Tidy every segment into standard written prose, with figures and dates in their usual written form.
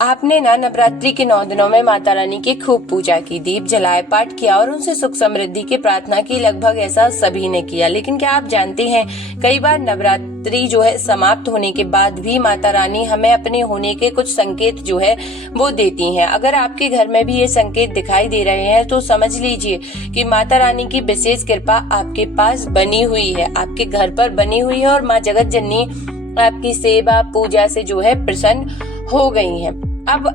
आपने ना नवरात्रि के 9 दिनों में माता रानी की खूब पूजा की, दीप जलाए, पाठ किया और उनसे सुख समृद्धि की प्रार्थना की। लगभग ऐसा सभी ने किया। लेकिन क्या आप जानते हैं, कई बार नवरात्रि जो है समाप्त होने के बाद भी माता रानी हमें अपने होने के कुछ संकेत जो है वो देती हैं। अगर आपके घर में भी ये संकेत दिखाई दे रहे हैं तो समझ लीजिए कि माता रानी की विशेष कृपा आपके पास बनी हुई है, आपके घर पर बनी हुई है और माँ जगत जननी आपकी सेवा पूजा से जो है प्रसन्न हो गई हैं। अब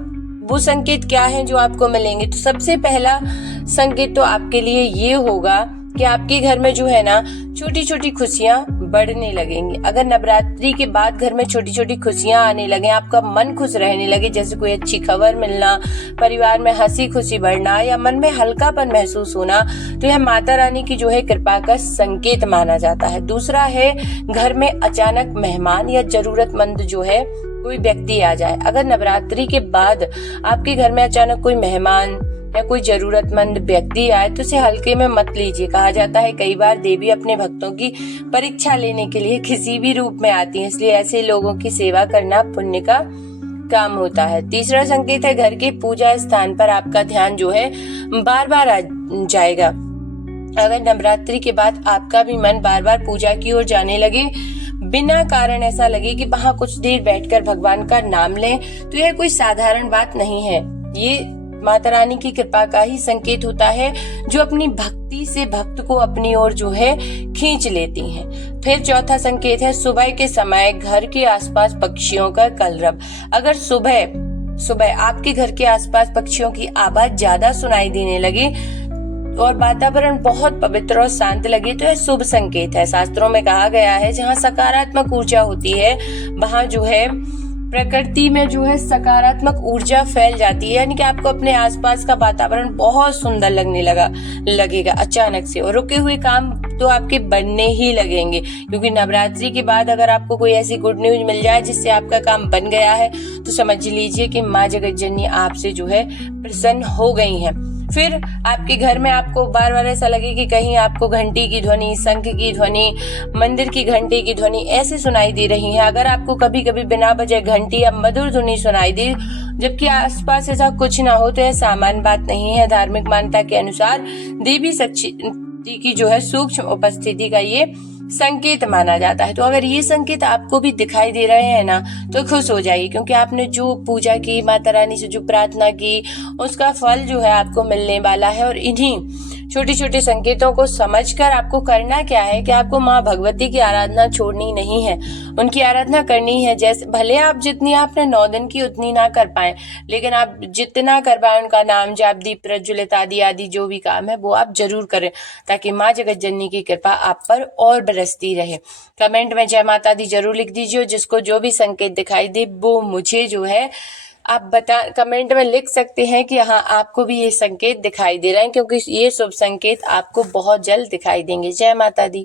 वो संकेत क्या हैं जो आपको मिलेंगे? तो सबसे पहला संकेत तो आपके लिए ये होगा कि आपके घर में जो है ना छोटी छोटी खुशियां बढ़ने लगेंगी। अगर नवरात्रि के बाद घर में छोटी छोटी खुशियां आने लगे, आपका मन खुश रहने लगे, जैसे कोई अच्छी खबर मिलना, परिवार में हंसी खुशी बढ़ना या मन में हल्कापन महसूस होना, तो यह माता रानी की जो है कृपा का संकेत माना जाता है। दूसरा है, घर में अचानक मेहमान या जरूरतमंद जो है कोई व्यक्ति आ जाए। अगर नवरात्रि के बाद आपके घर में अचानक कोई मेहमान या कोई जरूरतमंद व्यक्ति आए तो उसे हल्के में मत लीजिए। कहा जाता है कई बार देवी अपने भक्तों की परीक्षा लेने के लिए किसी भी रूप में आती है, इसलिए ऐसे लोगों की सेवा करना पुण्य का काम होता है। तीसरा संकेत है, घर के पूजा स्थान पर आपका ध्यान जो है बार बार आ जाएगा। अगर नवरात्रि के बाद आपका भी मन बार बार पूजा की ओर जाने लगे, बिना कारण ऐसा लगे कि वहां कुछ देर बैठकर भगवान का नाम लें, तो यह कोई साधारण बात नहीं है। ये माता रानी की कृपा का ही संकेत होता है, जो अपनी भक्ति से भक्त को अपनी ओर जो है खींच लेती हैं। फिर चौथा संकेत है, सुबह के समय घर के आसपास पक्षियों का कलरव। अगर सुबह आपके घर के आसपास पक्षियों की आवाज ज्यादा सुनाई देने लगे और वातावरण बहुत पवित्र और शांत लगे, तो यह शुभ संकेत है। शास्त्रों में कहा गया है, जहाँ सकारात्मक ऊर्जा होती है वहाँ जो है प्रकृति में जो है सकारात्मक ऊर्जा फैल जाती है, यानी कि आपको अपने आसपास का वातावरण बहुत सुंदर लगने लगेगा अचानक से, और रुके हुए काम तो आपके बनने ही लगेंगे। क्योंकि नवरात्रि के बाद अगर आपको कोई ऐसी गुड न्यूज मिल जाए जिससे आपका काम बन गया है, तो समझ लीजिए कि माँ जगत जननी आपसे जो है प्रसन्न हो गई हैं। फिर आपके घर में आपको बार बार ऐसा लगे कि कहीं आपको घंटी की ध्वनि, शंख की ध्वनि, मंदिर की घंटी की ध्वनि ऐसे सुनाई दे रही है। अगर आपको कभी कभी बिना वजह घंटी या मधुर ध्वनि सुनाई दे जबकि आसपास ऐसा कुछ ना हो, तो यह सामान्य बात नहीं है। धार्मिक मान्यता के अनुसार देवी शक्ति की जो है सूक्ष्म उपस्थिति का ये संकेत माना जाता है। तो अगर ये संकेत आपको भी दिखाई दे रहे हैं ना, तो खुश हो जाइए, क्योंकि आपने जो पूजा की, माता रानी से जो प्रार्थना की, उसका फल जो है आपको मिलने वाला है। और इन्हीं छोटे छोटे संकेतों को समझकर आपको करना क्या है कि आपको माँ भगवती की आराधना छोड़नी नहीं है, उनकी आराधना करनी है। जैसे भले आप जितनी आपने 9 दिन की उतनी ना कर पाए, लेकिन आप जितना कर पाए उनका नाम जाप, दीप प्रज्वलित आदि जो भी काम है वो आप जरूर करें, ताकि माँ जगत जननी की कृपा आप पर और बरसती रहे। कमेंट में जय माता दी जरूर लिख दीजिए। जिसको जो भी संकेत दिखाई दे वो मुझे जो है आप कमेंट में लिख सकते हैं कि हाँ आपको भी ये संकेत दिखाई दे रहे हैं, क्योंकि ये शुभ संकेत आपको बहुत जल्द दिखाई देंगे। जय माता दी।